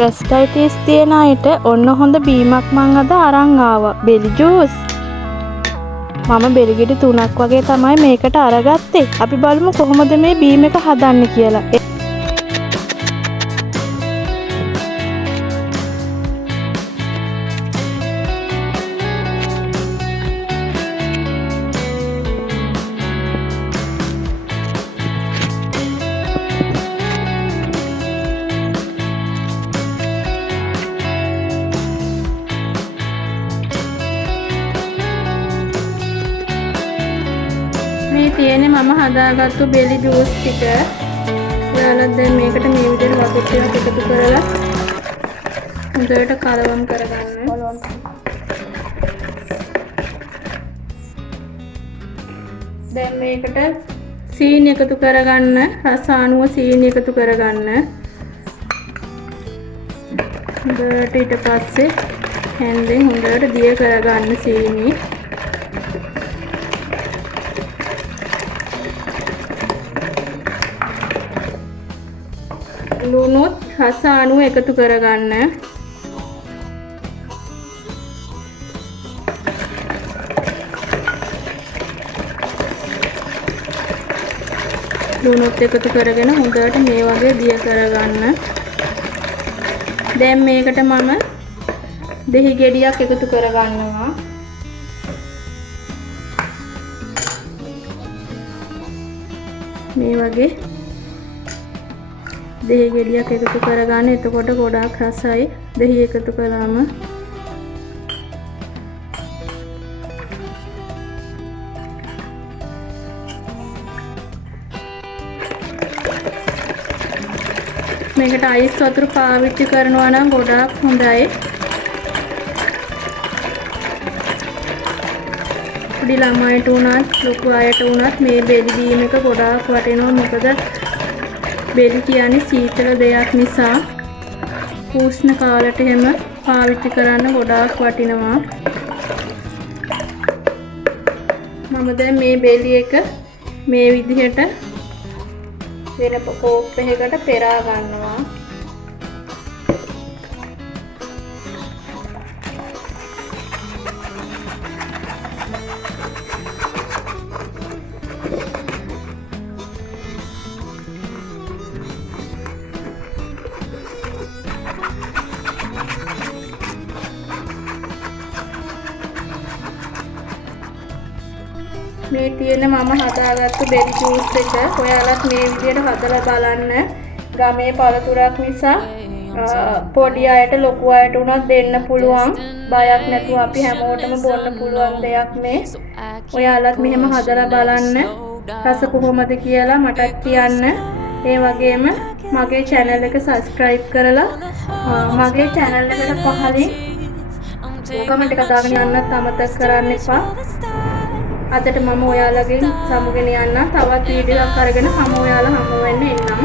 ගස්ටයිටිස් තියෙන අයට ඔන්න හොඳ බීමක් මං අද අරන් ආවා. බෙලි ජූස්. මම බෙලි ගෙඩි 3ක් වගේ තමයි මේකට අරගත්තේ. අපි බලමු කොහොමද මේ බීම එක හදන්නේ කියලා. මේ තියෙන්නේ මම හදාගත්තු බෙලි ජූස් ටික. ඔයාලා දැන් මේකට මේ විදිහට වතුර ටිකක් එකතු කරලා හොඳට කලවම් කරගන්න. දැන් මේකට සීනි එකතු කරගන්න. රස අනුව සීනි එකතු කරගන්න. හොඳට ඊට පස්සේ හැන්දෙන් හොඳට දිය කරගන්න සීනි. ලුණුත් රස අණු එකතු කරගන්න. ලුණුත් එකතු කරගෙන හොඳට මේ වගේ දිය කරගන්න. දැන් මේකට මම දෙහි ගෙඩියක් එකතු කරගන්නවා. මේ වගේ දෙහි ගෙඩියක් එකතු කරගන්න. එතකොට ගොඩාක් රසයි දෙහි එකතු කළාම. මේකට අයිස් වතුර පාවිච්චි කරනවා නම් ගොඩාක් හොඳයි. පොඩි ළමයිට උනත් ලොකු අයට උනත් මේ බෙලි බීම එක ගොඩාක් වටිනවා. මොකද බෙලි කියන්නේ සීතල දෙයක් නිසා උෂ්ණ කාලයට එහෙම පාවිච්චි කරන්න ගොඩාක් වටිනවා. මම දැන් මේ බෙලි එක මේ විදිහට වෙන කෝප් එකකට පෙරා ගන්නවා. මේ තියෙන මම හදාගත්තු බෙලි ජූස් එක ඔයාලත් මේ විදිහට හදලා බලන්න. ගමේ පළතුරක් නිසා පොඩි අයට ලොකු අයට උනත් දෙන්න පුළුවන්. බයක් නැතුව අපි හැමෝටම බොන්න පුළුවන් දෙයක් මේ. ඔයාලත් මෙහෙම හදලා බලන්න. රස කොහොමද කියලා මටත් කියන්න. ඒ වගේම මගේ channel එක subscribe කරලා මගේ channel එකට පහලින් කමෙන්ට් එකක් දාගෙන යන්නත් අමතක කරන්න එපා. අදට මම ඔයාලගෙන් සමුගෙන යන්න තවත් වීඩියෝ එකක් අරගෙන ඔයාලා හමු වෙන්න එන්නම්.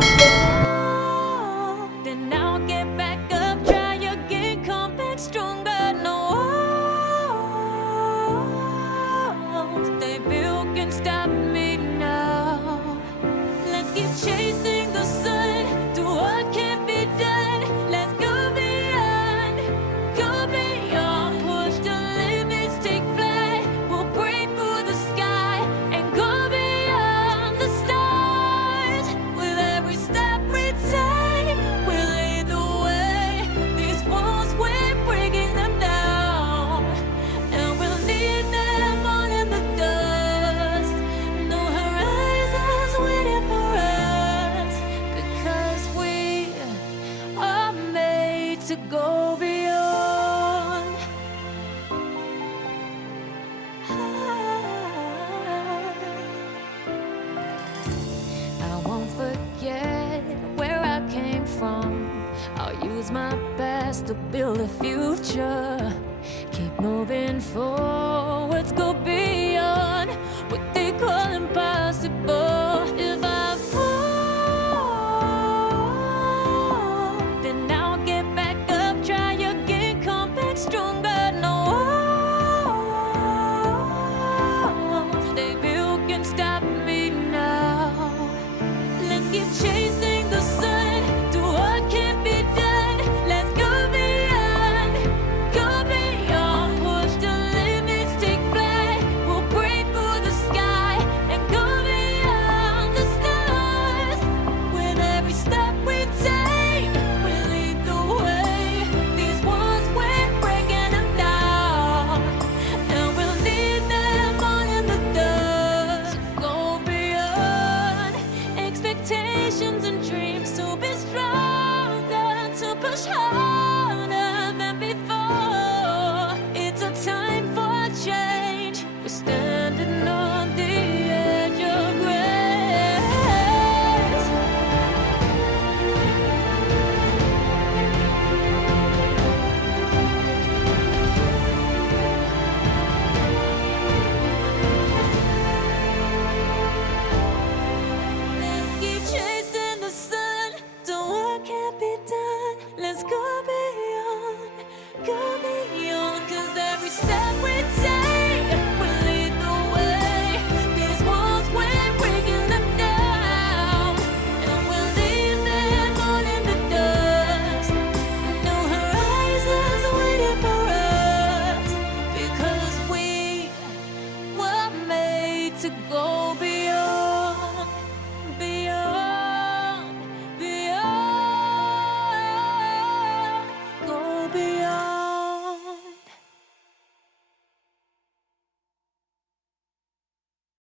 To go beyond. I won't forget where I came from. I'll use my best to build a future. Keep moving forwards, go beyond what they call impossible. If I stronger, no. Baby, who can stop me now? Let's keep chasing the sun. Do what can be done. Let's happy time.